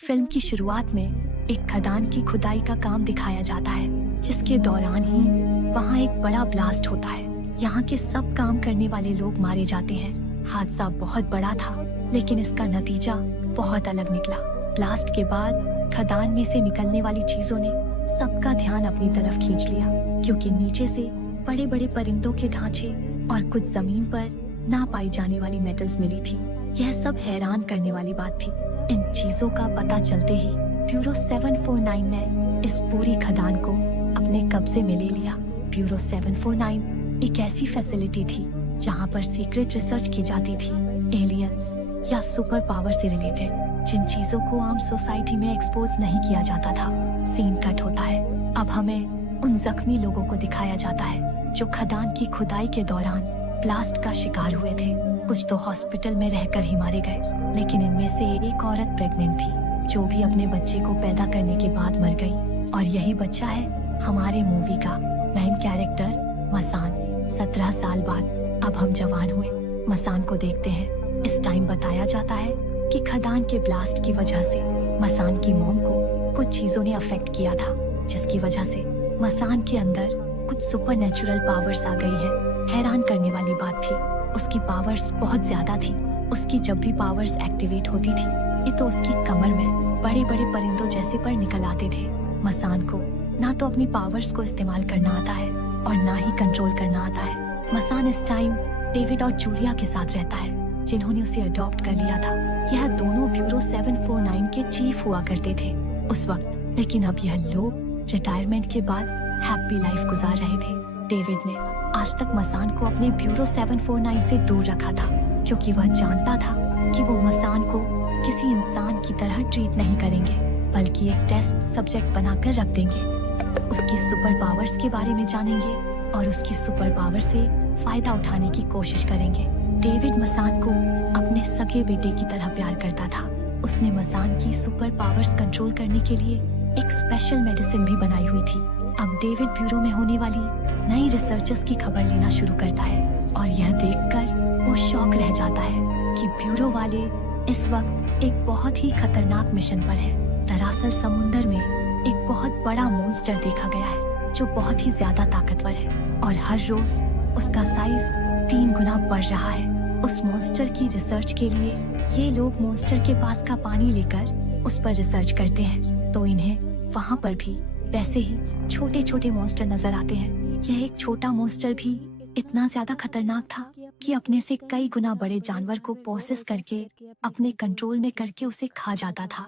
Film की शुरुआत में एक खदान की खुदाई का काम दिखाया जाता है, जिसके दौरान ही वहाँ एक बड़ा ब्लास्ट होता है। यहाँ के सब काम करने वाले लोग मारे जाते हैं। हादसा बहुत बड़ा था, लेकिन इसका नतीजा बहुत अलग निकला। ब्लास्ट के बाद खदान में से निकलने वाली चीजों ने सबका ध्यान अपनी तरफ खींच लिया, क्योंकि नीचे से बड़े बड़े परिंदों के ढांचे और कुछ जमीन पर ना पाई जाने वाली मेटल्स मिली थी। यह सब हैरान करने वाली बात थी। इन चीजों का पता चलते ही ब्यूरो 749 ने इस पूरी खदान को अपने कब्जे में ले लिया। ब्यूरो 749 एक ऐसी फैसिलिटी थी जहां पर सीक्रेट रिसर्च की जाती थी, एलियंस या सुपर पावर से रिलेटेड, जिन चीजों को आम सोसाइटी में एक्सपोज नहीं किया जाता था। सीन कट होता है। अब हमें उन जख्मी लोगों को दिखाया जाता है जो खदान की खुदाई के दौरान ब्लास्ट का शिकार हुए थे। कुछ तो हॉस्पिटल में रहकर ही मारे गए, लेकिन इनमें से एक औरत प्रेग्नेंट थी, जो भी अपने बच्चे को पैदा करने के बाद मर गई। और यही बच्चा है हमारे मूवी का मेन कैरेक्टर मसान। 17 साल बाद अब हम जवान हुए मसान को देखते हैं। इस टाइम बताया जाता है कि खदान के ब्लास्ट की वजह से मसान की मॉम को कुछ चीजों ने अफेक्ट किया था, जिसकी वजह से मसान के अंदर कुछ सुपरनेचुरल पावर्स आ गई है। हैरान करने वाली बात थी, उसकी पावर्स बहुत ज्यादा थी। उसकी जब भी पावर्स एक्टिवेट होती थी, ये तो उसकी कमर में बड़े बड़े परिंदों जैसे पर निकल आते थे। मसान को ना तो अपनी पावर्स को इस्तेमाल करना आता है और ना ही कंट्रोल करना आता है। मसान इस टाइम डेविड और जूलिया के साथ रहता है, जिन्होंने उसे अडॉप्ट कर लिया था। यह दोनों ब्यूरो 749 के चीफ हुआ करते थे उस वक्त, लेकिन अब यह लोग रिटायरमेंट के बाद हैप्पी लाइफ गुजार रहे थे। डेविड ने आज तक मसान को अपने ब्यूरो 749 से दूर रखा था, क्योंकि वह जानता था कि वो मसान को किसी इंसान की तरह ट्रीट नहीं करेंगे, बल्कि एक टेस्ट सब्जेक्ट बनाकर रख देंगे। उसकी सुपर पावर्स के बारे में जानेंगे और उसकी सुपर पावर से फायदा उठाने की कोशिश करेंगे। डेविड मसान को अपने सगे बेटे की तरह प्यार करता था। उसने मसान की सुपर पावर्स कंट्रोल करने के लिए एक स्पेशल मेडिसिन भी बनाई हुई थी। अब डेविड ब्यूरो में होने वाली नई रिसर्चर्स की खबर लेना शुरू करता है, और यह देखकर वो शॉक रह जाता है कि ब्यूरो वाले इस वक्त एक बहुत ही खतरनाक मिशन पर हैं। दरअसल समुंदर में एक बहुत बड़ा मॉन्स्टर देखा गया है, जो बहुत ही ज्यादा ताकतवर है और हर रोज उसका साइज 3 गुना बढ़ रहा है। उस मॉन्स्टर की रिसर्च के लिए ये लोग मॉन्स्टर के पास का पानी लेकर उस पर रिसर्च करते हैं, तो इन्हें वहाँ पर भी वैसे ही छोटे छोटे मॉन्स्टर नजर आते हैं। यह एक छोटा मॉन्स्टर भी इतना ज्यादा खतरनाक था कि अपने से कई गुना बड़े जानवर को प्रोसेस करके अपने कंट्रोल में करके उसे खा जाता था।